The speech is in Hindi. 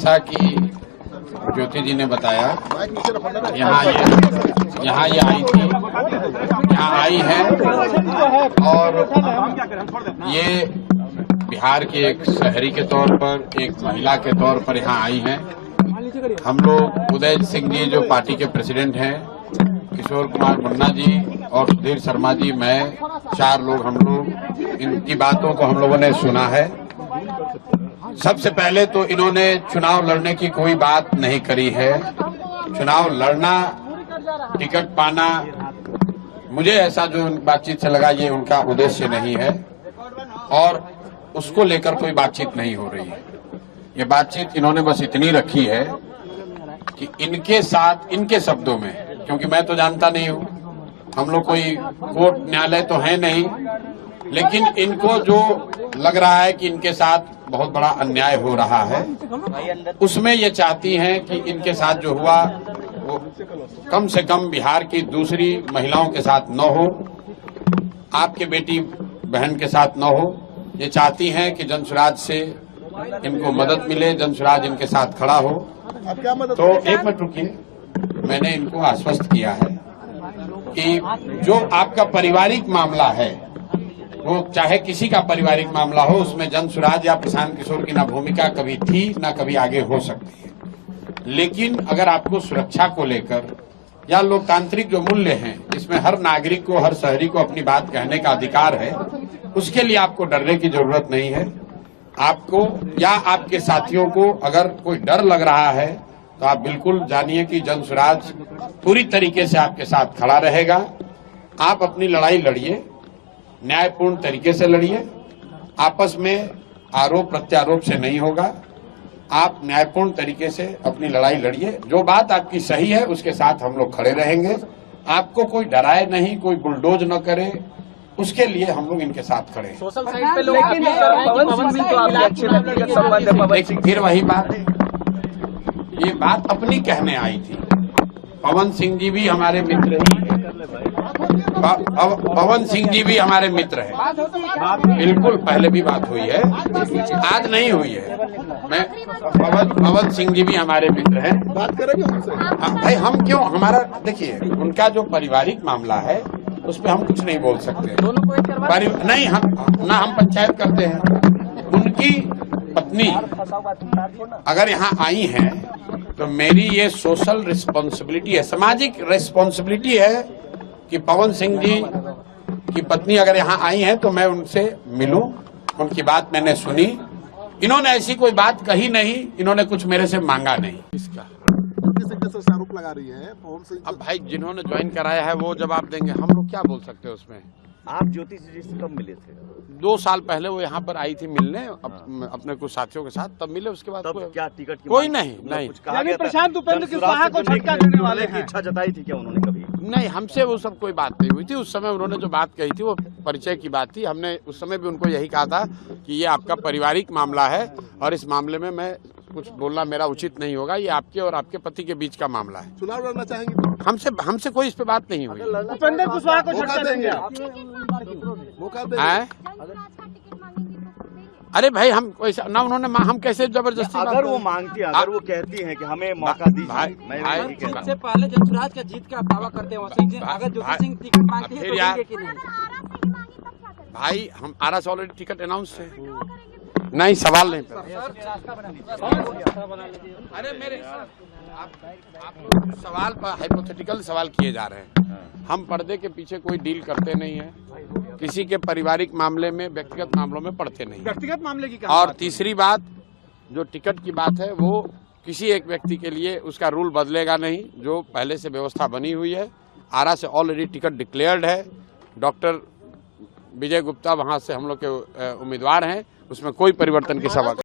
जैसा कि ज्योति जी ने बताया, यहाँ ये आई थी, यहाँ आई है और ये बिहार के एक शहरी के तौर पर, एक महिला के तौर पर यहाँ आई हैं। हम लोग उदय सिंह जी जो पार्टी के प्रेसिडेंट हैं, किशोर कुमार मुन्ना जी और सुधीर शर्मा जी, मैं, 4 लोग हम लोग इनकी बातों को हम लोगों ने सुना है। सबसे पहले तो इन्होंने चुनाव लड़ने की कोई बात नहीं करी है। चुनाव लड़ना, टिकट पाना, मुझे ऐसा जो बातचीत से लगा ये उनका उद्देश्य नहीं है और उसको लेकर कोई बातचीत नहीं हो रही है। ये बातचीत इन्होंने बस इतनी रखी है कि इनके साथ, इनके शब्दों में, क्योंकि मैं तो जानता नहीं हूँ, हम लोग कोई कोर्ट न्यायालय तो है नहीं, लेकिन इनको जो लग रहा है कि इनके साथ बहुत बड़ा अन्याय हो रहा है, उसमें ये चाहती हैं कि इनके साथ जो हुआ वो कम से कम बिहार की दूसरी महिलाओं के साथ न हो, आपके बेटी बहन के साथ न हो। ये चाहती हैं कि जनसुराज से इनको मदद मिले, जनसुराज इनके साथ खड़ा हो। तो एक मिनट रुकिए, मैंने इनको आश्वस्त किया है कि जो आपका पारिवारिक मामला है, वो चाहे किसी का पारिवारिक मामला हो, उसमें जनसुराज या प्रशांत किशोर की ना भूमिका कभी थी ना कभी आगे हो सकती है। लेकिन अगर आपको सुरक्षा को लेकर या लोकतांत्रिक जो मूल्य हैं, जिसमें हर नागरिक को, हर शहरी को अपनी बात कहने का अधिकार है, उसके लिए आपको डरने की जरूरत नहीं है। आपको या आपके साथियों को अगर कोई डर लग रहा है तो आप बिल्कुल जानिए कि जनसुराज पूरी तरीके से आपके साथ खड़ा रहेगा। आप अपनी लड़ाई लड़िए, न्यायपूर्ण तरीके से लड़िए, आपस में आरोप प्रत्यारोप से नहीं होगा। आप न्यायपूर्ण तरीके से अपनी लड़ाई लड़िए, जो बात आपकी सही है उसके साथ हम लोग खड़े रहेंगे। आपको कोई डराए नहीं, कोई बुलडोज न करे, उसके लिए हम लोग इनके साथ खड़े हैं। सोशल साइट पे लोग पवन सिंह तो आपके अच्छे व्यक्तिगत संबंध है। लेकिन फिर वही बात, ये बात अपनी कहने आई थी। पवन सिंह जी भी हमारे मित्र ही हैं, पवन सिंह जी भी हमारे मित्र हैं। बिल्कुल पहले भी बात हुई है, आज नहीं हुई है। मैं पवन सिंह जी भी हमारे मित्र हैं। बात करेंगे उनसे। भाई हम क्यों, हमारा देखिए, उनका जो पारिवारिक मामला है उस पर हम कुछ नहीं बोल सकते। नहीं, हम पंचायत करते हैं। उनकी पत्नी अगर यहाँ आई हैं तो मेरी ये सोशल रिस्पॉन्सिबिलिटी है, सामाजिक रिस्पॉन्सिबिलिटी है कि पवन सिंह जी की पत्नी अगर यहाँ आई हैं तो मैं उनसे मिलूं, उनकी बात मैंने सुनी। इन्होंने ऐसी कोई बात कही नहीं, इन्होंने कुछ मेरे से मांगा नहीं। इसका आरोप लगा रही है पवन सिंह। अब भाई जिन्होंने ज्वाइन कराया है वो जवाब देंगे, हम लोग क्या बोल सकते हैं उसमें। आप ज्योति जी से कब मिले थे? 2 साल पहले वो यहाँ पर आई थी मिलने अपने कुछ साथियों के साथ, तब मिले। उसके बाद क्या टिकट की कोई नहीं। यानी प्रशांत उपेंद्र कुशवाहा को झटका देने वाले की इच्छा जताई थी क्या उन्होंने कभी? नहीं, हमसे वो सब कोई बात नहीं हुई थी। उस समय उन्होंने जो बात कही थी वो परिचय की बात थी। हमने उस समय भी उनको यही कहा था कि ये आपका पारिवारिक मामला है और इस मामले में मैं कुछ बोलना मेरा उचित नहीं होगा। ये आपके और आपके पति के बीच का मामला है। चुनाव लड़ना चाहेंगे? हमसे कोई इस पे बात नहीं हुई। उपेंद्र कुशवाहा को झटका देंगे? मौका देंगे? अरे भाई हम वैसा ना, उन्होंने हम कैसे जबरदस्ती, अगर वो मांगती है, अगर वो कहती है कि हमें मौका दीजिए। सबसे पहले जनसुराज का जीत का दावा करते हैं, अगर ज्योति सिंह टिकट मांगती है तो देंगे कि नहीं? भाई हम आरा से ऑलरेडी टिकट अनाउंस है। नहीं, सवाल नहीं। अरे मेरे आप सवाल पर हाइपोथेटिकल सवाल किए जा रहे हैं। हम पर्दे के पीछे कोई डील करते नहीं है, किसी के पारिवारिक मामले में, व्यक्तिगत मामलों में पड़ते नहीं। व्यक्तिगत मामले की और तीसरी बात, जो टिकट की बात है वो किसी एक व्यक्ति के लिए उसका रूल बदलेगा नहीं। जो पहले से व्यवस्था बनी हुई है, आरा से ऑलरेडी टिकट डिक्लेयर्ड है। डॉक्टर विजय गुप्ता वहां से हम लोग के उम्मीदवार हैं, उसमें कोई परिवर्तन की सवाल